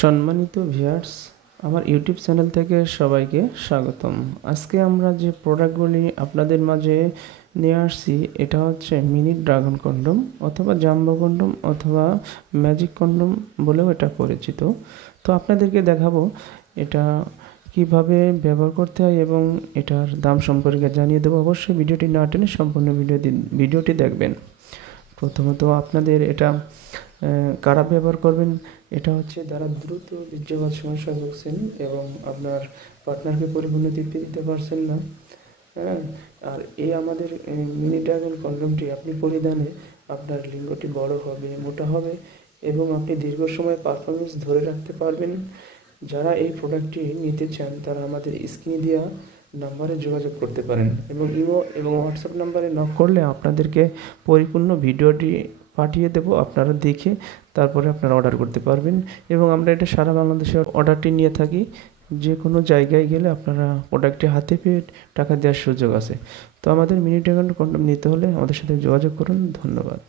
সম্মানিত ভিউয়ার্স, আমার YouTube channel থেকে সবাইকে স্বাগতম। আজকে আমরা যে প্রোডাক্টগুলি আপনাদের মাঝে নিয়ে আসছি, এটা হচ্ছে মিনি ড্রাগন কন্ডম অথবা জাম্বো কন্ডম অথবা ম্যাজিক কন্ডম বলেও এটা পরিচিত। তো আপনাদেরকে দেখাবো এটা কিভাবে ব্যবহার করতে হয় এবং এটার দাম সম্পর্কে জানিয়ে দেবো। অবশ্যই ভিডিওটি না টেনে সম্পূর্ণ ভিডিওটি দেখবেন। প্রথমত আপনাদের এটা কারা ব্যবহার করবেন, এটা হচ্ছে যারা দ্রুত বীর্যপাত সমস্যায় ভুগছেন এবং আপনার পার্টনারকে পরিপূর্ণ তৃপ্তি দিতে পারছেন না। হ্যাঁ, আর এই আমাদের মিনি ড্রাগন কন্ডমটি আপনি পরিধানে আপনার লিঙ্গটি বড় হবে, মোটা হবে এবং আপনি দীর্ঘ সময় পারফরমেন্স ধরে রাখতে পারবেন। যারা এই প্রোডাক্টটি নিতে চান তারা আমাদের স্ক্রিনে দেওয়া নাম্বারে যোগাযোগ করতে পারেন এবং ইমো এবং হোয়াটসঅ্যাপ নাম্বারে নক করলে আপনাদেরকে পরিপূর্ণ ভিডিওটি পাঠিয়ে দেবো, আপনারা দেখে তারপরে আপনারা অর্ডার করতে পারবেন। এবং আমরা এটা সারা বাংলাদেশে অর্ডারটি নিয়ে থাকি। যে কোনো জায়গায় গেলে আপনারা প্রোডাক্টটি হাতে পেয়ে টাকা দেওয়ার সুযোগ আছে। তো আমাদের মিনি ড্রাগন কন্ডম নিতে হলে আমাদের সাথে যোগাযোগ করুন। ধন্যবাদ।